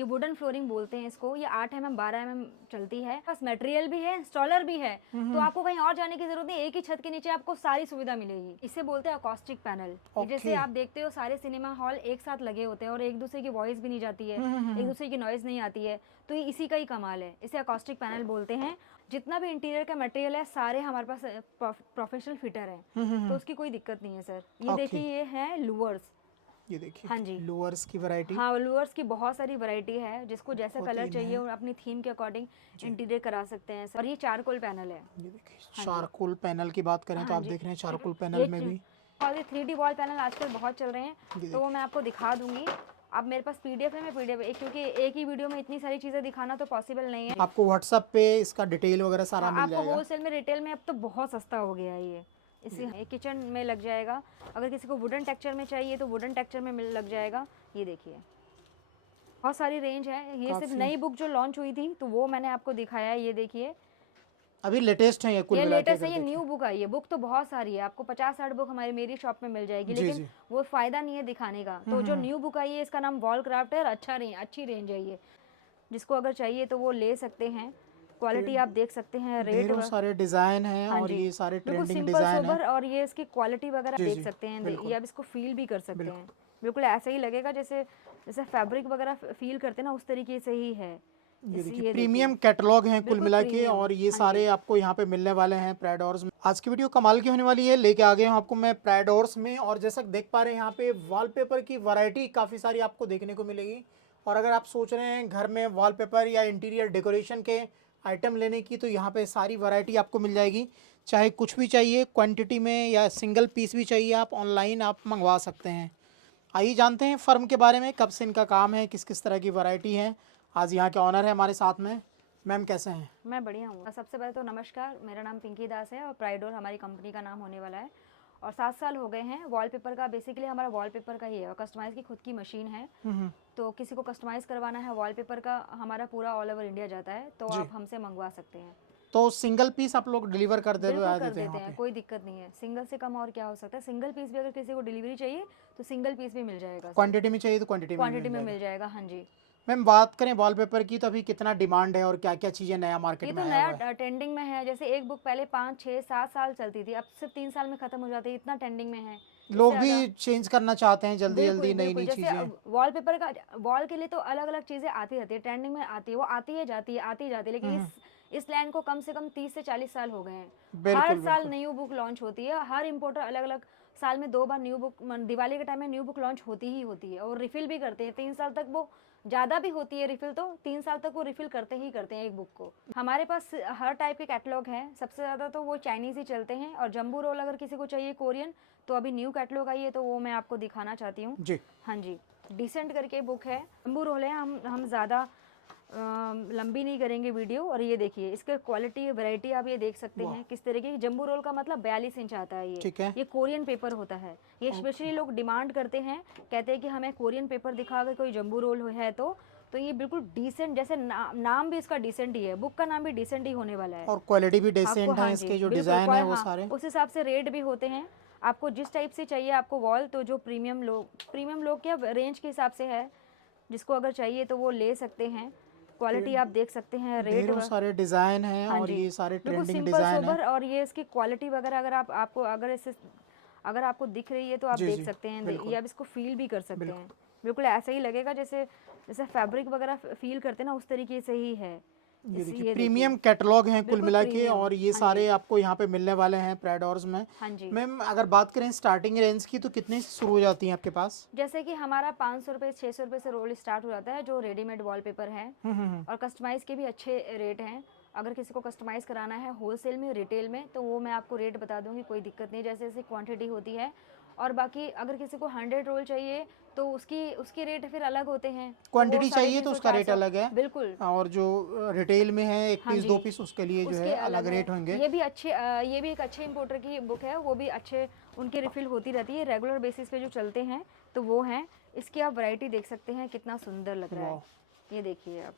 ये wooden flooring बोलते हैं इसको। ये 8 mm 12 mm चलती है। बस मटेरियल भी है, इंस्टॉलर भी है, तो आपको कहीं और जाने की जरूरत नहीं, एक ही छत के नीचे आपको सारी सुविधा मिलेगी। इसे बोलते हैं अकॉस्टिक पैनल। जैसे आप देखते हो सारे सिनेमा हॉल एक साथ लगे होते हैं और एक दूसरे की वॉइस भी नहीं जाती है, एक दूसरे की नॉइज नहीं आती है, तो ये इसी का ही कमाल है। इसे अकॉस्टिक पैनल बोलते हैं। जितना भी इंटीरियर का मटेरियल है सारे हमारे पास प्रोफेशनल फिटर हैं, तो उसकी कोई दिक्कत नहीं है सर। ये देखिए, ये है लूवर्स। ये देखिए, हाँ जी, लोअर्स की वैरायटी। हाँ, लूवर्स की बहुत सारी वैरायटी है, जिसको जैसा कलर चाहिए और अपनी थीम के अकॉर्डिंग इंटीरियर करा सकते हैं सर। और ये चारकोल पैनल है। ये देखिए, चारकोल पैनल की बात करें तो आप देख रहे हैं चारकोल पैनल ये में भी और ये 3D वॉल पैनल आजकल बहुत चल रहे हैं, तो वो मैं आपको दिखा दूंगी। अब मेरे पास पीडीएफ है, मैं पीडीएफ, क्योंकि एक ही वीडियो में इतनी सारी चीज़ें दिखाना तो पॉसिबल नहीं है। आपको व्हाट्सएप पे इसका डिटेल वगैरह सारा मिल आपको जाएगा। होलसेल में, रिटेल में अब तो बहुत सस्ता हो गया है ये। इसी किचन में लग जाएगा। अगर किसी को वुडन टेक्सचर में चाहिए तो वुडन टेक्सचर में लग जाएगा। ये देखिए, बहुत सारी रेंज है। ये सिर्फ नई बुक जो लॉन्च हुई थी तो वो मैंने आपको दिखाया है। ये देखिए, अभी लेटेस्ट है ये कुल ये मिला के लेटेस्ट है, अगर ये देखें। न्यू बुक आई है। बुक तो बहुत सारी है, आपको 50-60 बुक हमारी मेरी शॉप में मिल जाएगी, जी, लेकिन जी। वो फायदा नहीं है दिखाने का। तो जो न्यू बुक आई है इसका नाम वॉल क्राफ्ट है। अच्छी रेंज है ये, जिसको अगर चाहिए तो वो ले सकते हैं। क्वालिटी आप देख सकते हैं, रेट ढेरों सारे डिजाइन हैं हाँ और जी, ये सारे बिल्कुल ट्रेंडिंग सिंपल डिजाइन है। सोबर, और ये इसकी क्वालिटी वगैरह जी, देख जी, सकते हैं। बिल्कुल। ये आप इसको फील भी कर सकते हैं, बिल्कुल ऐसा ही लगेगा जैसे जैसे फैब्रिक वगैरह फील करते हैं ना, उस तरीके से ही है। ये देखिए, ये प्रीमियम कैटलॉग हैं कुल बिल्कुल मिला के, प्रीमियम। और ये हाँ सारे जी, आपको यहाँ पे मिलने वाले हैं प्राइडोर्स में। आज की वीडियो कमाल की होने वाली है, लेके आ गए हूँ आपको मैं प्राइडोर्स में। और जैसा कि देख पा रहे हैं यहाँ पे वॉलपेपर की वैरायटी काफ़ी सारी आपको देखने को मिलेगी। और अगर आप सोच रहे हैं घर में वॉलपेपर या इंटीरियर डेकोरेशन के आइटम लेने की, तो यहाँ पे सारी वैरायटी आपको मिल जाएगी। चाहे कुछ भी चाहिए क्वांटिटी में या सिंगल पीस भी चाहिए, आप ऑनलाइन आप मंगवा सकते हैं। आइए जानते हैं फर्म के बारे में, कब से इनका काम है, किस किस तरह की वैरायटी है। आज यहाँ के ऑनर है हमारे साथ में। मैम कैसे हैं? मैं बढ़िया हूँ। सबसे पहले तो नमस्कार, मेरा नाम पिंकी दास है और प्राइडोर हमारी कंपनी का नाम होने वाला है। और 7 साल हो गए हैं। वॉलपेपर का बेसिकली हमारा वॉलपेपर का ही है, और कस्टमाइज़ की खुद की मशीन है। तो किसी को कस्टमाइज़ करवाना है वॉलपेपर का, हमारा पूरा ऑल ओवर इंडिया जाता है, तो आप हमसे मंगवा सकते हैं। तो सिंगल पीस आप लोग डिलीवर कर बिल्कुल कर देते हैं देते यहाँ हैं, पे? कोई दिक्कत नहीं है। सिंगल से कम और क्या हो सकता है। सिंगल पीस भी अगर किसी को डिलीवरी चाहिए तो सिंगल पीस भी मिल जाएगा। क्वांटिटी में चाहिए तो क्वांटिटी में क्वांटिटी मिल में जाएगा। मिल जाएगा, हाँ जी। मैम बात करें वॉलपेपर की, तो अभी कितना डिमांड है और क्या क्या चीज़ें नया मार्केट ये में तो आया हुआ है? नया ट्रेंडिंग में है। जैसे एक बुक पहले 5, 6, 7 साल चलती थी, अब सिर्फ 3 साल में खत्म हो जाती है, इतना ट्रेंडिंग में है। इससे लोग ज़्यादा भी चेंज करना चाहते हैं जल्दी बिल्कुल जल्दी नई बिल्कुल, नई जैसे चीज़ें। वॉलपेपर का, वॉल के लिए तो अलग अलग चीज़ें आती रहती है, ट्रेंडिंग में आती है, वो आती है जाती है, आती है जाती है। लेकिन इस लाइन को कम से कम 30 से 40 साल हो गए हैं। हर बिल्कुल साल बिल्कुल। न्यू बुक लॉन्च होती है। हर इम्पोर्टर अलग अलग साल में 2 बार न्यू बुक, दिवाली के टाइम में न्यू बुक लॉन्च होती ही होती है। और रिफिल भी करते हैं 3 साल तक। वो ज़्यादा भी होती है रिफिल, तो 3 साल तक वो रिफिल करते ही करते हैं एक बुक को। हमारे पास हर टाइप के कैटलॉग हैं। सबसे ज़्यादा तो वो चाइनीज़ ही चलते हैं। और जम्बू रोल अगर किसी को चाहिए कोरियन, तो अभी न्यू कैटलॉग आई है, तो वो मैं आपको दिखाना चाहती हूँ। जी। हाँ जी, डिसेंट करके बुक है। जम्बू रोल है। हम ज़्यादा लंबी नहीं करेंगे वीडियो। और ये देखिए, इसके क्वालिटी वैरायटी आप ये देख सकते हैं किस तरीके की। जम्बू रोल का मतलब 42 इंच आता है। ठीक है। ये कोरियन पेपर होता है। ये स्पेशली लोग डिमांड करते हैं, कहते हैं कि हमें कोरियन पेपर दिखा कर कोई जम्बू रोल है तो ये बिल्कुल डिसेंट, जैसे नाम भी इसका डिसेंट ही है, बुक का नाम भी डिसेंट ही होने वाला है और क्वालिटी भी आपको। डिसेंट है, हाँ जी, इसके जो बिल्कुल डिज़ाइन है वो हाँ, सारे। उस हिसाब से रेट भी होते हैं। आपको जिस टाइप से चाहिए आपको वॉल, तो जो प्रीमियम लोग क्या रेंज के हिसाब से है, जिसको अगर चाहिए तो वो ले सकते हैं। क्वालिटी आप देख सकते हैं, रेट ढेरों सारे डिज़ाइन हैं हाँ और जी, ये सारे बिल्कुल ट्रेंडिंग सिंपल डिज़ाइन है। सोबर। और ये इसकी क्वालिटी वगैरह अगर अगर आपको दिख रही है तो आप जी, देख जी, सकते हैं। बिल्कुल। ये आप इसको फील भी कर सकते हैं, बिल्कुल ऐसा ही लगेगा जैसे जैसे फैब्रिक वगैरह फील करते हैं ना, उस तरीके से ही है। ये देखिए, ये प्रीमियम कैटलॉग हैं कुल बिल्कुल मिला के, प्रीमियम। और ये हाँ सारे जी, आपको यहाँ पे मिलने वाले हैं प्राइडोर्स में। हाँ जी। मैम अगर बात करें स्टार्टिंग रेंज की, तो कितने से शुरू हो जाती हैं आपके पास? जैसे कि हमारा 500 रुपये 600 रुपये से रोल स्टार्ट हो जाता है, जो रेडीमेड वॉलपेपर है। और कस्टमाइज़ के भी अच्छे रेट हैं। अगर किसी को कस्टमाइज़ कराना है होलसेल में, रिटेल में, तो वो मैं आपको रेट बता दूंगी, कोई दिक्कत नहीं, जैसे जैसे क्वांटिटी होती है। और बाकी अगर किसी को 100 रोल चाहिए तो उसकी रेट फिर अलग होते हैं। तो वो क्वांटिटी चाहिए तो 350 उसका रेट 400 अलग है। बिल्कुल। और जो रिटेल में है, एक हाँ पीस जी, दो पीस, उसके लिए जो उसके है अलग अलग है। रेट होंगे। ये भी एक अच्छे इंपोर्टर की बुक है। वो भी अच्छे, उनकी रिफिल होती रहती है रेगुलर बेसिस पे जो चलते हैं, तो वो हैं। इसकी आप वैरायटी देख सकते हैं, कितना सुंदर लग रहा है। वाह, ये देखिए आप,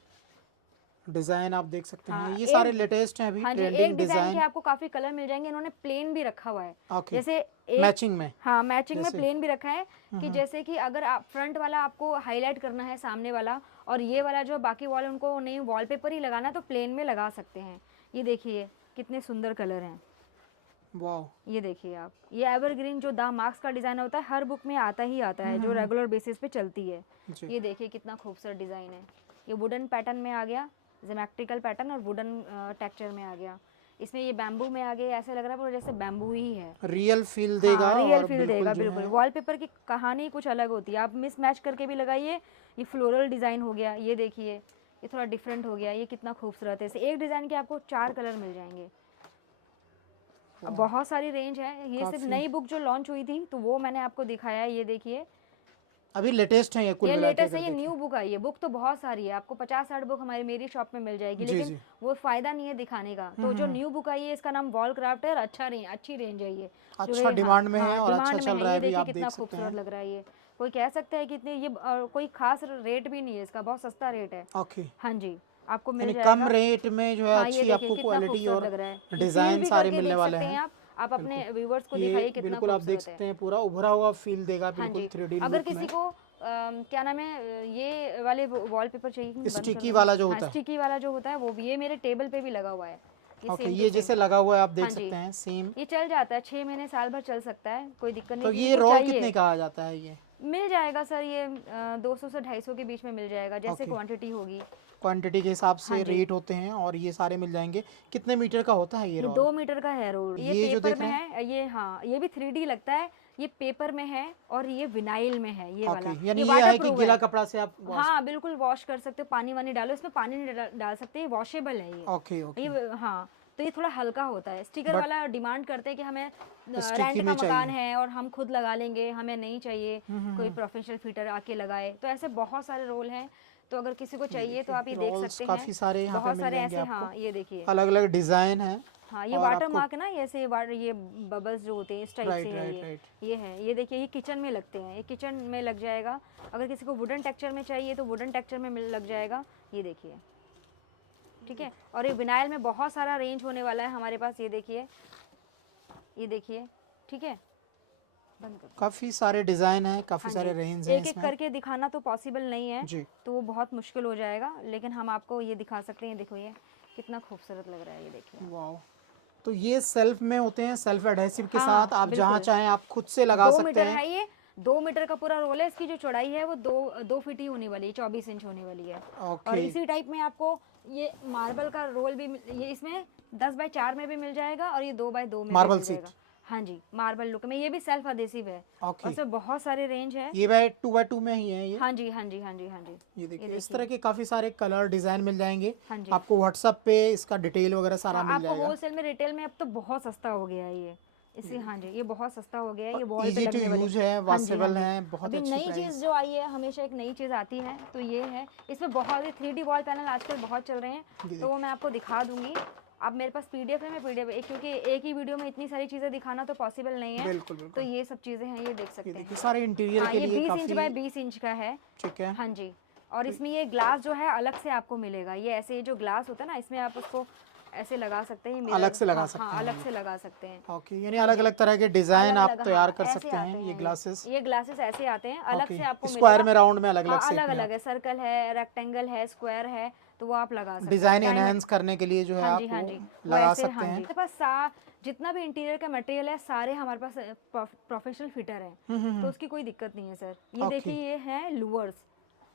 डिजाइन आप देख सकते हैं, हाँ, ये एक- सारे लेटेस्ट हैं अभी हाँ जी, एक ट्रेंडिंग डिजाइन के डिजाइन। आपको काफी कलर मिल जाएंगे, इन्होंने प्लेन भी रखा हुआ है। ओके, जैसे एक मैचिंग में। हाँ, मैचिंग में जैसे प्लेन भी रखा है कि जैसे कि अगर आप फ्रंट वाला आपको हाईलाइट करना है सामने वाला, और ये वाला जो बाकी वाले उनको नहीं वॉलपेपर ही लगाना है, तो प्लेन में लगा सकते हैं। ये देखिए कितने सुंदर कलर हैं। वाओ, ये देखिए आप, ये एवरग्रीन जो द मार्क्स का डिजाइन होता है, हर बुक में आता ही आता है, जो रेगुलर बेसिस पे चलती है। जी। ये देखिए कितना खूबसूरत डिजाइन है। ये वुडन पैटर्न में आ गया, ज्योमेट्रिकल पैटर्न, और वुडन टेक्सचर में आ गया। इसमें ये बैम्बू में आ गया, ऐसे लग रहा है पूरा जैसे बैम्बू ही है। रियल फील देगा। हाँ, रियल और फील बिल्कुल देगा जो बिल्कुल। है वॉलपेपर की कहानी कुछ अलग होती है, आप मिस मैच करके भी लगाइए। ये फ्लोरल डिज़ाइन हो गया, ये देखिए ये थोड़ा डिफरेंट हो गया, ये कितना खूबसूरत है। इसे एक डिज़ाइन के आपको 4 कलर मिल जाएंगे। अब बहुत सारी रेंज है, ये सिर्फ काफी। नई बुक जो लॉन्च हुई थी तो वो मैंने आपको दिखाया है। ये देखिए अभी लेटेस्ट है ये कुल ये मिला के लेटेस्ट है, अगर ये देखें। न्यू बुक आई है। बुक तो बहुत सारी है, आपको 50-60 बुक हमारी मेरी शॉप में मिल जाएगी, जी, लेकिन जी। वो फायदा नहीं है दिखाने का। तो जो न्यू बुक आई है इसका नाम वॉल क्राफ्ट है, और अच्छी रेंज है ये। जो अच्छा है, डिमांड में है हाँ, और अच्छा डिमांड में चल है। रहा है ये अभी, देखिए आप कितना देख सकते खूबसूरत हैं। लग रहा है ये। कोई कह सकता है कि इतने ये कोई खास रेट भी नहीं है इसका, बहुत सस्ता रेट है। ओके, हाँ जी, आपको मिल यानी जाएगा कम रेट में जो है हाँ, ये अच्छी देखिए आपको कितना क्वालिटी खूबसूरत और लग रहा है। ये डिजाइन फील भी सारे करके मिलने देख वाले सकते हैं हैं। आप अपने व्यूवर्स को ये दिखाइए कितना बिल्कुल आप देख खूबसूरत है। सकते हैं, पूरा उभरा हुआ फील देगा हाँ बिल्कुल जी, 3D अगर लुक किसी में। को क्या नाम है, ये वाले वॉलपेपर चाहिए कि मैं बंद कर स्टिकी दूँ? वाला जो हाँ, होता है। स्टिकी वाला जो होता है वो भी, ये मेरे टेबल पे भी लगा हुआ है। ये ओके, सेम ये टू जैसे सेम। लगा हुआ है आप देख हाँ जी, सकते हैं सेम। ये चल जाता है 6 महीने साल भर चल सकता है, कोई दिक्कत नहीं। तो किसी ये को रोल चाहिए कितने का आ जाता है ये? मिल जाएगा सर, ये 200 से 250 के बीच में मिल जाएगा, जैसे ओके, क्वांटिटी होगी। क्वांटिटी के हिसाब हाँ से जी, रेट होते हैं, और ये सारे मिल जाएंगे। कितने मीटर का होता है ये ये रोल? 2 मीटर का है रोल। ये ये जो पेपर देख में रहे हैं, है, ये हाँ, ये भी 3D लगता है। ये पेपर में है और ये विनाइल में है, ये ओके, वाला। यानी ये ये है कि वाटर गीला है। कपड़ा से आप हाँ बिल्कुल, वॉश कर सकते हो, पानी वानी डालो, इसमें पानी नहीं डाल सकते, ये वॉशेबल है ये। ओके, ओके, ये हाँ, तो ये थोड़ा हल्का होता है। स्टिकर बट वाला डिमांड करते हैं कि हमें स्टिकी रेंट में का मकान चाहिए। है और हम खुद लगा लेंगे, हमें नहीं चाहिए कोई प्रोफेशनल फिटर आके लगाए। तो ऐसे बहुत सारे रोल हैं, तो अगर किसी को चाहिए तो आप ये देख रोल्स सकते हैं। काफी सारे यहाँ पे बहुत मिल सारे जाएंगे ऐसे, आपको, हाँ ये देखिए। अलग अलग डिजाइन है। हाँ, ये और वाटर आपको मार्क है ना, ऐसे ये बबल्स जो होते हैं इस टाइप से राइट, है राइट, ये। राइट। ये है, ये देखिए, ये किचन में लगते हैं, ये किचन में लग जाएगा। अगर किसी को वुडन टेक्सचर में चाहिए तो वुडन टेक्सचर में लग जाएगा। ये देखिए, ठीक है। और ये विनाइल में बहुत सारा रेंज होने वाला है हमारे पास। ये देखिए, ये देखिए, ठीक है, बंद कर। काफी सारे डिजाइन है, काफी हाँ सारे जी, रेंज हैं एक एक इसमें। करके दिखाना तो पॉसिबल नहीं है, जी, तो वो बहुत मुश्किल हो जाएगा, लेकिन हम आपको ये दिखा सकते हैं। देखो ये कितना खूबसूरत लग रहा है, ये देखिए। वाओ। तो ये सेल्फ में होते हैं, सेल्फ एडहेसिव के हाँ, साथ आप जहाँ बिल्कुल। चाहें आप खुद से लगा 2 सकते मीटर हैं। है ये, 2 मीटर का पूरा रोल है। इसकी जो चौड़ाई है वो 2 फीट ही होने वाली है, 24 इंच होने वाली है। और ओके, इसी टाइप में आपको ये मार्बल का रोल भी ये इसमें 10 बाय 4 में भी मिल जाएगा, और ये 2 बाय 2 में भी मार्बल मिल सीट। जाएगा। हाँ जी, मार्बल लुक में, ये भी सेल्फ अडेसिव है। ओके, और इसमें बहुत सारे रेंज है। ये बाय 2x2 में ही है ये। हाँ जी, हाँ जी, हाँ जी, हाँ जी। ये देखिए, इस तरह के काफी सारे कलर डिजाइन मिल जाएंगे हाँ जी, आपको। व्हाट्सएप पे इसका डिटेल वगैरह सारा मिल आपको जाएगा। होलसेल में, रिटेल में अब तो बहुत सस्ता हो गया है ये। इसी हाँ जी, ये बहुत सस्ता हो गया है, ये वॉल पे इजी टू लगने वाले। यूज है, हाँ जी, हाँ वॉशेबल जी। है, बहुत अभी अच्छी नई प्राइस। चीज़ जो आई है, हमेशा एक नई चीज़ आती है, तो ये है। इसमें बहुत 3D वॉल पैनल आजकल बहुत चल रहे हैं, तो वो मैं आपको दिखा दूंगी। अब मेरे पास PDF है, मैं PDF क्योंकि एक ही वीडियो में इतनी सारी चीज़ें दिखाना तो पॉसिबल नहीं है। बिल्कुल तो बिल्कुल। ये सब चीज़ें हैं, ये देख सकते ये हैं। देखिए, सारे इंटीरियर हाँ, के ये लिए 20 इंच काफी बाय 20 इंच का है। ठीक है। हाँ जी, और इसमें ये ग्लास जो है अलग से आपको मिलेगा। ये ऐसे, ये जो ग्लास होता है ना, इसमें आप उसको ऐसे लगा सकते हैं, ये मिरर। अलग से लगा हाँ, सकते हाँ, हैं अलग से लगा सकते हैं। ओके, यानी अलग अलग तरह के डिजाइन आप अलग-अलग, तैयार हाँ, कर ऐसे सकते आते हैं ये हैं ग्लासेस। ये ग्लासेस ऐसे आते हैं, अलग से आपको स्क्वायर मिलेगा। में, राउंड में, अलग अलग हाँ, शेप अलग में अलग है, सर्कल है, रेक्टेंगल है, स्क्वायर है, तो वो आप लगा सकते हैं। Design diamond. एनहांस करने के लिए जो है हाँ आप जी, हाँ वो जी, लगा वैसे सकते हाँ जी। हैं। मेरे पास जितना भी इंटीरियर का मटेरियल है, सारे हमारे पास प्रोफेशनल फिटर हैं, तो उसकी कोई दिक्कत नहीं है सर। ये ओके। देखिए, ये है लूवर्स।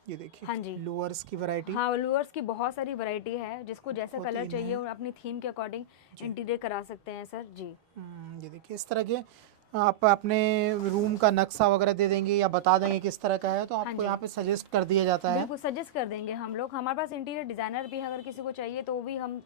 ये देखिए, हाँ जी, लोअर्स की वैरायटी हाँ, लूवर्स की बहुत सारी वैरायटी है, जिसको जैसा होती कलर है। चाहिए और अपनी थीम के अकॉर्डिंग इंटीरियर करा सकते हैं सर जी। ये देखिए, इस तरह के आप अपने रूम का नक्शा वगैरह दे देंगे या बता देंगे किस तरह का है, तो आपको यहाँ पे सजेस्ट कर दिया जाता है। बिल्कुल सजेस्ट कर देंगे हम लोग। हमारे पास इंटीरियर डिज़ाइनर भी है, अगर किसी को चाहिए तो वो भी हम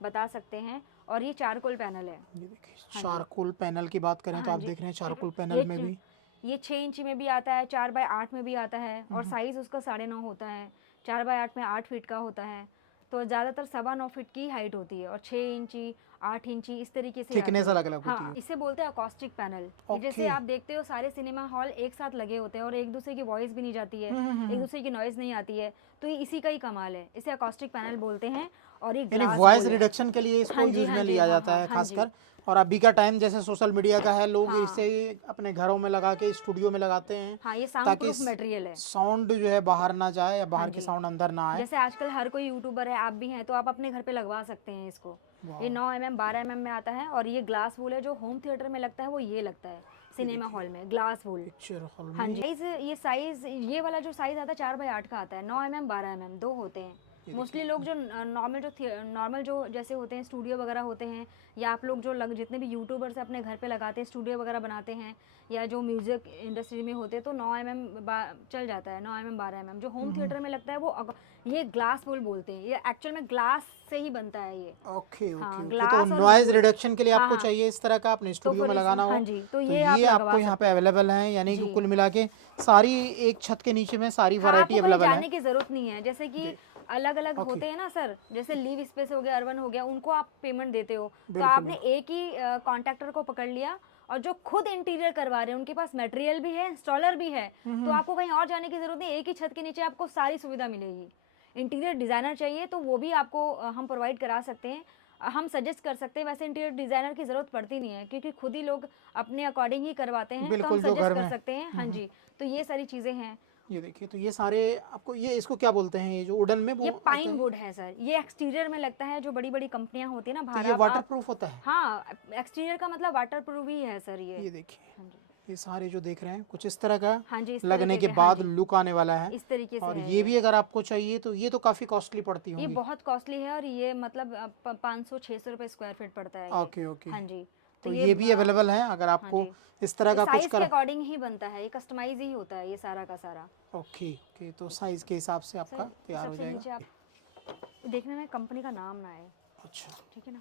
बता सकते हैं। और ये चारकोल पैनल है। ये देखिए, चारकोल पैनल की बात करें तो हाँ आप जी, देख रहे हैं चारकोल पैनल में भी ये 6 इंच में भी आता है, 4 बाय 8 में भी आता है, और साइज़ उसका 9.5 होता है। 4 बाय 8 में 8 फीट का होता है, तो ज़्यादातर 9.25 फीट की हाइट होती है, और 6 इंची 8 इंची इस तरीके से थिकनेस आती है। अलग अलग होती हाँ, है। इसे बोलते हैं अकॉस्टिक पैनल। जैसे ओके। आप देखते हो सारे सिनेमा हॉल एक साथ लगे होते हैं और एक दूसरे की वॉइस भी नहीं जाती है, एक हम्म। दूसरे की नॉइज नहीं आती है, तो ये इसी का ही कमाल है। इसे अकॉस्टिक पैनल बोलते हैं और ये यानी ग्लास वॉइस बोल है। रिडक्शन के लिए इसको हाँ जी, यूज हाँ में जी, लिया हाँ, जाता हाँ, है हाँ जी। खासकर। और अभी का टाइम जैसे सोशल मीडिया का है, लोग हाँ। इसे अपने घरों में लगा के स्टूडियो में लगाते हैं हाँ, ये साउंड ताकि प्रूफ मटेरियल है। साउंड जो है बाहर ना जाए या हाँ बाहर की जी। साउंड अंदर ना आए। जैसे आजकल हर कोई यूट्यूबर है, आप भी हैं, तो आप अपने घर पे लगवा सकते हैं इसको। ये 9 mm 12 mm में आता है और ये ग्लास वूल है। जो होम थिएटर में लगता है वो ये लगता है सिनेमा हॉल में, ग्लास वूल। पिक्चर हॉल हाँ में जी। ये साइज, ये वाला जो साइज आता है 4x8 का आता है। 9 mm 12 mm दो होते हैं। मोस्टली लोग जो नॉर्मल जो जैसे होते हैं स्टूडियो वगैरह होते हैं, या आप लोग जो जितने भी यूट्यूबर्स अपने घर पे लगाते हैं, स्टूडियो वगैरह बनाते हैं, या जो म्यूजिक इंडस्ट्री में होते हैं, तो 9 mm चल जाता है। 9 mm 12 mm जो होम थिएटर में लगता है वो ये ग्लास वूल बोलते हैं। ये एक्चुअल में ग्लास से ही बनता है ये। ओके हाँ, ओके ओके। तो ग्लास और नॉइज wood। रिडक्शन के लिए हाँ, आपको हाँ। चाहिए इस तरह का, अपने तो स्टूडियो में फिर लगाना हो हाँ जी, तो तो ये आप ये लगवा आपको यहाँ सकते पे हैं। अवेलेबल है। यानी कि जी। कुल मिला के सारी एक छत के नीचे में सारी हाँ, वैरायटी आपको कहीं अवेलेबल है। जाने की जरूरत नहीं है। जैसे कि अलग अलग ओके। होते हैं ना सर, जैसे लिव स्पेस हो गया, अर्बन हो गया, उनको आप पेमेंट देते हो, तो बिल्कुल आपने एक ही कॉन्ट्रैक्टर को पकड़ लिया, और जो खुद इंटीरियर करवा रहे हैं उनके पास मटेरियल भी है, इंस्टॉलर भी है, तो आपको कहीं और जाने की जरूरत नहीं। एक ही छत के नीचे आपको सारी सुविधा मिलेगी। इंटीरियर डिजाइनर चाहिए तो वो भी आपको हम प्रोवाइड करा सकते हैं। हम सजेस्ट कर सकते हैं। वैसे इंटीरियर डिजाइनर की जरूरत पड़ती नहीं है, क्योंकि खुद ही लोग अपने अकॉर्डिंग ही करवाते हैं, तो हम बिल्कुल जो सजेस्ट घर कर में। सकते हैं। हाँ जी, तो ये सारी चीजें हैं। ये देखिए, तो ये सारे आपको, ये इसको क्या बोलते हैं, ये जो वुडन में वो ये आता पाइन है, वुड है सर। ये एक्सटीरियर में लगता है। जो बड़ी बड़ी कंपनियां होती है ना तो बाहर, ये आप वाटरप्रूफ होता है। हाँ, एक्सटीरियर का मतलब वाटर प्रूफ ही है सर ये। ये देखिए, हाँ जी, ये सारे जो देख रहे हैं कुछ इस तरह का हाँ जी, इस लगने तरीके के के। हाँ बाद जी, लुक आने वाला है। इस तरीके से और है ये भी अगर आपको चाहिए तो ये तो काफ़ी कॉस्टली पड़ती ये होंगी। बहुत कॉस्टली है, और ये मतलब 500-600 रुपए स्क्वायर फीट पड़ता है ये। Okay okay. हाँ जी, तो ये भी अवेलेबल है अगर हाँ आपको जी, इस तरह का कुछ साइज के कर। अकॉर्डिंग ही बनता है, ये कस्टमाइज ही होता है ये सारा का सारा। ओके ओके, तो साइज के हिसाब से आपका सर, तैयार हो सबसे नीचे जाएगा। आप देखने में कंपनी का नाम ना आए, अच्छा, ठीक है ना।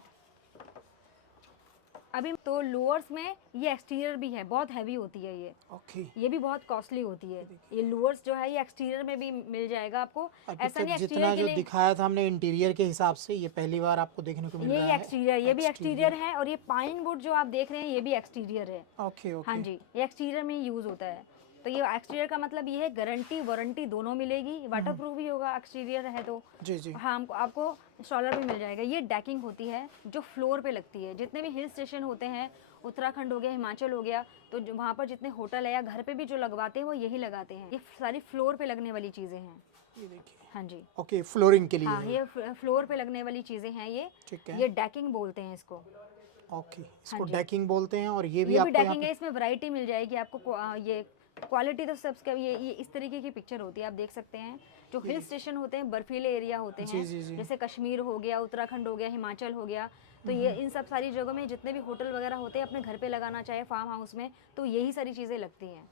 अभी तो लोअर्स में ये एक्सटीरियर भी है, बहुत हैवी होती है ओके। ये भी बहुत कॉस्टली होती है। ये लोअर्स जो है ये एक्सटीरियर में भी मिल जाएगा आपको। अभी ऐसा तक नहीं जितना एक्सटीरियर के जो लिए, दिखाया था हमने इंटीरियर के हिसाब से, ये पहली बार आपको देखने को मिल ये रहा है। एक्सटीरियर, ये भी एक्सटीरियर है, और ये पाइन वुड जो आप देख रहे हैं ये भी एक्सटीरियर है। Okay okay. हाँ जी, ये एक्सटीरियर में यूज होता है। तो ये एक्सटीरियर का मतलब ये है गारंटी वारंटी दोनों मिलेगी। वाटर प्रूफ भी होगा एक्सटीरियर है तो। जी जी। हाँ, आपको इंस्टॉलर भी मिल जाएगा। ये डेकिंग होती है जो फ्लोर पे लगती है। जितने भी हिल स्टेशन होते हैं, उत्तराखंड हो गया, हिमाचल हो गया, तो वहाँ पर जितने होटल है या घर पे भी जो लगवाते हैं वो यही लगाते हैं। ये सारी फ्लोर पे लगने वाली चीज़ें हैं। ये देखिए, हाँ जी, ओके, फ्लोरिंग के लिए हाँ, है। ये फ्लोर पे लगने वाली चीज़ें हैं ये। ठीक है। ये डेकिंग बोलते हैं इसको। ओके, इसको हाँ जी। डेकिंग बोलते हैं। और ये भी ये भी आपको यहाँ डेकिंग है, इसमें वैरायटी मिल जाएगी आपको। ये क्वालिटी तो सबका ये इस तरीके की पिक्चर होती है, आप देख सकते हैं। जो हिल स्टेशन होते हैं, बर्फीले एरिया होते जी, हैं, जी, जी। जैसे कश्मीर हो गया, उत्तराखंड हो गया, हिमाचल हो गया, तो ये इन सब सारी जगहों में जितने भी होटल वगैरह होते हैं, अपने घर पे लगाना चाहे फार्म हाउस में, तो यही सारी चीज़ें लगती हैं।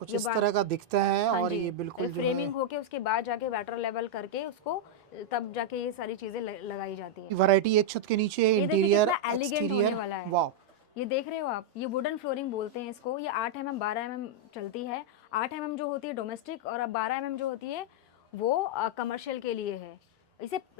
कुछ ये इस तरह का दिखता है। हाँ और जी, ये बिल्कुल जो है फ्रेमिंग होके उसके बाद जाके वाटर लेवल करके उसको, तब जाके ये सारी चीज़ें लगाई जाती हैं। वैरायटी एक छत के नीचे है, ये देखिए इंटीरियर कितना एलिगेंट होने एक्सटीरियर। वाला है। वाह, ये देख रहे हो आप, ये वुडन फ्लोरिंग बोलते हैं इसको। ये 8 mm 12 mm चलती है। 8 mm जो होती है डोमेस्टिक, और अब 12 mm जो होती है वो कमर्शियल के लिए है।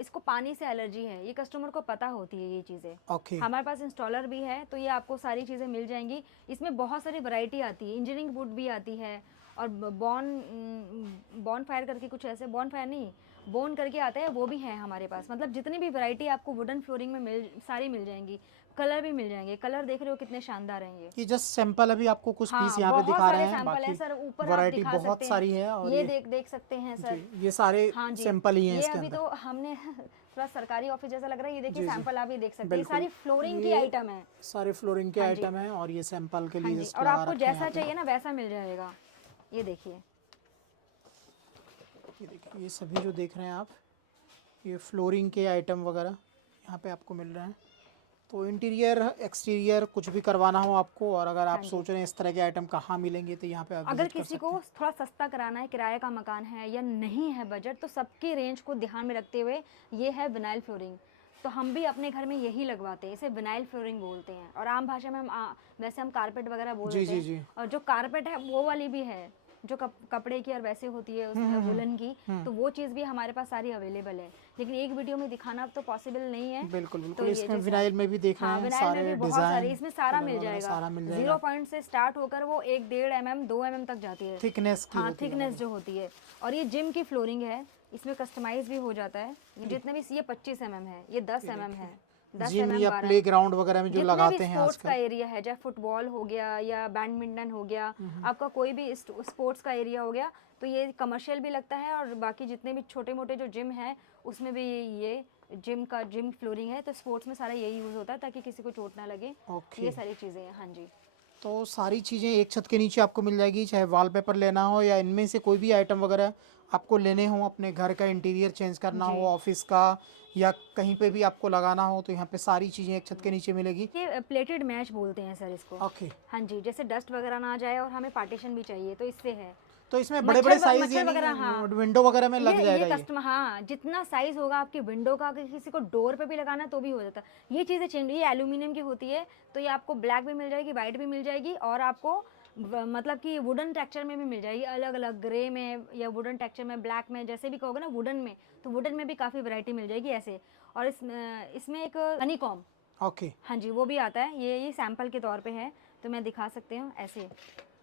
इसको पानी से एलर्जी है, ये कस्टमर को पता होती है ये चीज़ें। ओके। हमारे पास इंस्टॉलर भी है, तो ये आपको सारी चीज़ें मिल जाएंगी। इसमें बहुत सारी वैरायटी आती है। इंजीनियरिंग वुड भी आती है, और बॉन फायर करके कुछ ऐसे, बॉन फायर नहीं, बोन करके आता है, वो भी है हमारे पास। मतलब जितनी भी वैरायटी आपको वुडन फ्लोरिंग में सारी मिल जाएंगी। कलर भी मिल जाएंगे। कलर देख रहे हो कितने शानदार हैं ये। ये जस्ट सैंपल अभी आपको कुछ हाँ, पीस यहाँ पे बहुत दिखा रहे सारे हैं, सैंपल बाकी है सर, ऊपर आप वैरायटी दिखा बहुत सकते हैं। सारी है। और ये देख सकते हैं सर। जी, ये सारे हाँ जी, सैंपल ही हैं ये इसके अभी अंदर। तो हमने थोड़ा सरकारी ऑफिस जैसा लग रहा है। ये देखिए जी, जी। सैंपल आप ही देख सकते हैं। ये बिल्कुल। सारी फ्लोरिंग की ये आइटम है। सारे फ्लोरिंग के हाँ जी। आइटम हैं, और ये सैंपल के हाँ लिए जी, जस्ट और लगा आपको रखे हैं जैसा यहाँ पे। चाहिए ना वैसा मिल जाएगा। ये देखिए, ये देखिए, ये सभी जो देख रहे हैं आप, ये फ्लोरिंग के आइटम वगैरह यहाँ पे आपको मिल रहे हैं। तो इंटीरियर एक्सटीरियर कुछ भी करवाना हो आपको, और अगर आप सोच रहे हैं इस तरह के आइटम कहाँ मिलेंगे, तो यहाँ पे आप अगर विजिट कर किसी सकते को हैं। थोड़ा सस्ता कराना है, किराए का मकान है या नहीं है बजट, तो सबकी रेंज को ध्यान में रखते हुए ये है विनाइल फ्लोरिंग। तो हम भी अपने घर में यही लगवाते हैं, इसे विनाइल फ्लोरिंग बोलते हैं। और आम भाषा में हम वैसे हम कारपेट वगैरह बोल जी देते जी हैं। जी। और जो कारपेट है वो वाली भी है, जो कपड़े की और वैसे होती है उसमें वुलन की, तो वो चीज़ भी हमारे पास सारी अवेलेबल है, लेकिन एक वीडियो में दिखाना तो पॉसिबल नहीं है। बिल्कुल तो बिल्कुल। ये इसमें जो विनाइल में भी देख रहे हाँ, हैं विनाइल में सारे भी बहुत सारे, डिजाइन, इसमें सारा कलर मिल वगैरह जाएगा। सारा मिल 0 जाएगा। पॉइंट से स्टार्ट होकर वो 1.5 mm 2 mm तक जाती है थिकनेस की हाँ, होती है थिकनेस जो होती है। और ये जिम की फ्लोरिंग है, इसमें कस्टमाइज भी हो जाता है। ये जितने भी, ये 25 mm है, ये 10 mm है, 10 जिम mm या 12 प्ले ग्राउंड वगैरह में जो जितने भी लगाते हैं स्पोर्ट्स का आजकल। एरिया है, चाहे फुटबॉल हो गया या बैडमिंटन हो गया, आपका कोई भी स्पोर्ट्स का एरिया हो गया, तो ये कमर्शियल भी लगता है। और बाकी जितने भी छोटे मोटे जो जिम है उसमें भी ये जिम फ्लोरिंग है, तो स्पोर्ट्स में सारा यही यूज़ होता है ताकि किसी को चोट ना लगे। ओके। ये सारी चीज़ें हैं। हाँ जी, तो सारी चीज़ें एक छत के नीचे आपको मिल जाएगी, चाहे वॉलपेपर लेना हो या इनमें से कोई भी आइटम वगैरह आपको लेने हो, अपने घर का इंटीरियर चेंज करना हो, ऑफिस का या कहीं पे भी आपको लगाना हो, तो यहाँ पे सारी चीज़ें एक छत के नीचे मिलेगी। ये प्लेटेड मैच बोलते हैं सर इसको। ओके। हाँ जी, जैसे डस्ट वगैरह ना आ जाए और हमें पार्टीशन भी चाहिए, तो इससे है। तो इसमें बड़े बड़े साइज मच्छर वगैरह, हाँ, विंडो वगैरह में लग जाएगा ये ये। कस्टमर, हाँ, जितना साइज होगा आपकी विंडो का, अगर किसी को डोर पे भी लगाना है तो भी हो जाता है। ये चीज़ें चेंज, ये एल्यूमिनियम की होती है, तो ये आपको ब्लैक भी मिल जाएगी, वाइट भी मिल जाएगी, और आपको मतलब कि वुडन टेक्सचर में भी मिल जाएगी, अलग अलग ग्रे में या वुडन टेक्सचर में, ब्लैक में, जैसे भी कहोगे ना वुडन में, तो वुडन में भी काफ़ी वैरायटी मिल जाएगी ऐसे। और इसमें एक हनीकॉम, ओके। हाँ जी, वो भी आता है। ये सैंपल के तौर पे है, तो मैं दिखा सकती हूँ ऐसे।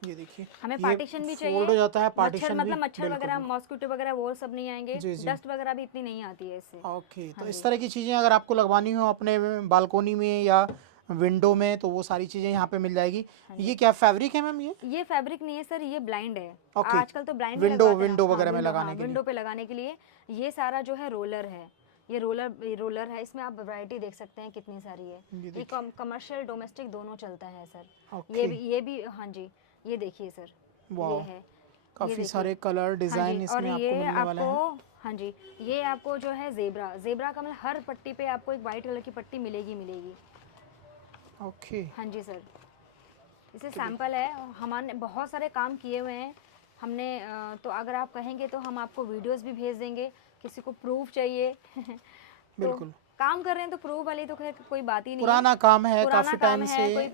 ये देखिए, हमें ये पार्टीशन भी चाहिए, फोल्ड हो जाता है, मच्छर पार्टीशन भी। मतलब मच्छर बिल्कुल, वगैरह, मॉस्किटो वगैरह वो सब नहीं आएंगे, जी, जी। डस्ट वगैरह भी इतनी नहीं आती है इससे। ओके। तो हाँ इस जी। तरह की चीज़ें अगर आपको लगवानी हो अपने बालकोनी में या विंडो में, तो वो सारी चीज़ें यहाँ पे मिल जाएगी। ये क्या फैब्रिक है मैम? ये फैब्रिक नहीं है सर, ये ब्लाइंड है। ओके। आजकल तो ब्लाइंड विंडो वगैरह में लगाने के लिए। विंडो पे लगाने के लिए ये सारा जो है रोलर है, ये रोलर है। इसमें आप वैरायटी देख सकते हैं कितनी सारी है। ये कमर्शियल डोमेस्टिक दोनों चलता है सर। ये भी हाँ जी, ये देखिए सर, ये है, काफी सारे कलर डिजाइन इसमें आपको मिलने वाला है। हाँ जी, ये आपको जो है जेब्रा का मतलब हर पट्टी पे आपको एक वाइट कलर की पट्टी मिलेगी। ओके। हाँ जी सर, इसे सैंपल है, हमारे बहुत सारे काम किए हुए हैं हमने। तो अगर आप कहेंगे तो हम आपको वीडियोस भी भेज देंगे, किसी को प्रूफ चाहिए तो बिल्कुल। काम कर रहे हैं तो प्रूफ वाली तो खैर कोई बात ही नहीं पुराना काम है, पुराना काफी काम टाइम है, से कोई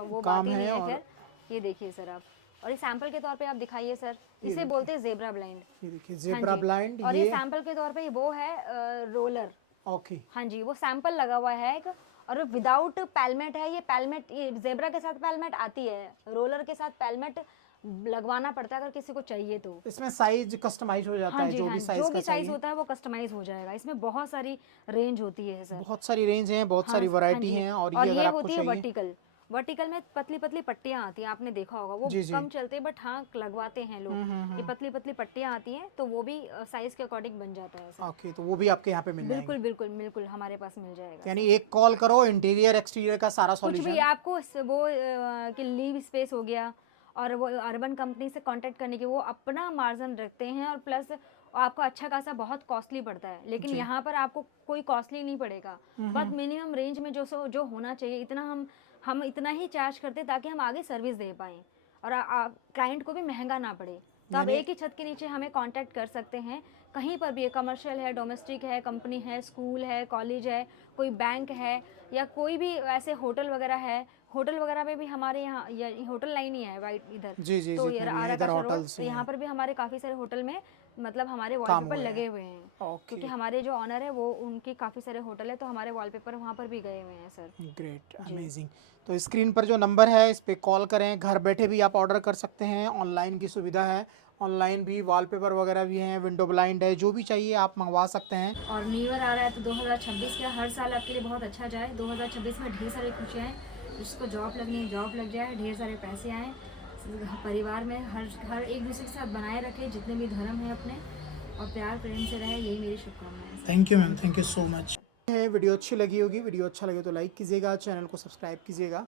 वो बात ही नहीं है। खैर ये देखिए सर आप, और ये सैंपल के तौर पे आप दिखाइए सर, इसे बोलते हैं जेब्रा ब्लाइंड। ये देखिए जेब्रा ब्लाइंड। और ये सैंपल के तौर पे वो है रोलर। ओके। हाँ जी, वो सैंपल लगा हुआ है एक, और विदाउट पैलमेट है। ये पैलमेट, ये जेब्रा के साथ पैलमेट आती है, रोलर के साथ पैलमेट लगवाना पड़ता है अगर किसी को चाहिए तो। इसमें साइज कस्टमाइज हो जाता है, जो भी साइज होता है वो कस्टमाइज हो जाएगा। इसमें बहुत सारी रेंज होती है सर, बहुत सारी रेंज है, बहुत सारी वैरायटी है। और ये अगर आपको होती है चाहिए, वर्टिकल में पतली पतली पट्टियां आती हैं, आपने देखा होगा, वो कम चलते हैं बट हाँ लगवाते हैं लोग। ये पतली पतली पट्टियां आती हैं, तो वो भी साइज के अकॉर्डिंग बन जाता है। ओके, तो वो भी आपके यहाँ पे मिल जाएगा। बिल्कुल हमारे पास मिल जाएगा। यानी एक कॉल करो, इंटीरियर एक्सटीरियर का सारा कुछ सॉल्यूशन। भी आपको वो कि लीव स्पेस हो गया, और वो अर्बन कंपनी से कांटेक्ट करने के, वो अपना मार्जिन रखते हैं, और प्लस आपको अच्छा खासा बहुत कॉस्टली पड़ता है, लेकिन यहाँ पर आपको कोई कॉस्टली नहीं पड़ेगा। बस मिनिमम रेंज में जो होना चाहिए, इतना हम इतना ही चार्ज करते हैं ताकि हम आगे सर्विस दे पाएँ और क्लाइंट को भी महंगा ना पड़े। तो आप एक ही छत के नीचे हमें कांटेक्ट कर सकते हैं, कहीं पर भी, कमर्शियल है, डोमेस्टिक है, कंपनी है, स्कूल है, कॉलेज है, कोई बैंक है, या कोई भी ऐसे होटल वगैरह है। होटल वगैरह में भी हमारे यहाँ, होटल लाइन ही है वाइट इधर, जी, तो इधर होटल तो यहाँ पर भी हमारे काफ़ी सारे होटल में मतलब हमारे वॉलपेपर लगे हुए हैं, क्योंकि हमारे जो ऑनर है वो, उनके काफ़ी सारे होटल है, तो हमारे वॉलपेपर वहाँ पर भी गए हुए हैं सर। Great, amazing. तो स्क्रीन पर जो नंबर है इस पे कॉल करें, घर बैठे भी आप ऑर्डर कर सकते हैं, ऑनलाइन की सुविधा है, ऑनलाइन भी वॉलपेपर वगैरह भी हैं, विंडो ब्लाइंड है, जो भी चाहिए आप मंगवा सकते हैं। और न्यू ईयर आ रहा है, तो 2026 का हर साल आपके लिए बहुत अच्छा जाए। 2026 में ढेर सारी खुशियाँ हैं, जिसको जॉब लगनी है जॉब लग जाए, ढेर सारे पैसे आएँ परिवार में, हर एक दूसरे के साथ बनाए रखे, जितने भी धर्म हैं अपने, और प्यार प्रेम से रहे, यही मेरी शुभकामनाएं। Thank you ma'am, thank you so much. Video अच्छी लगी होगी, वीडियो अच्छा लगे तो लाइक कीजिएगा, चैनल को सब्सक्राइब कीजिएगा।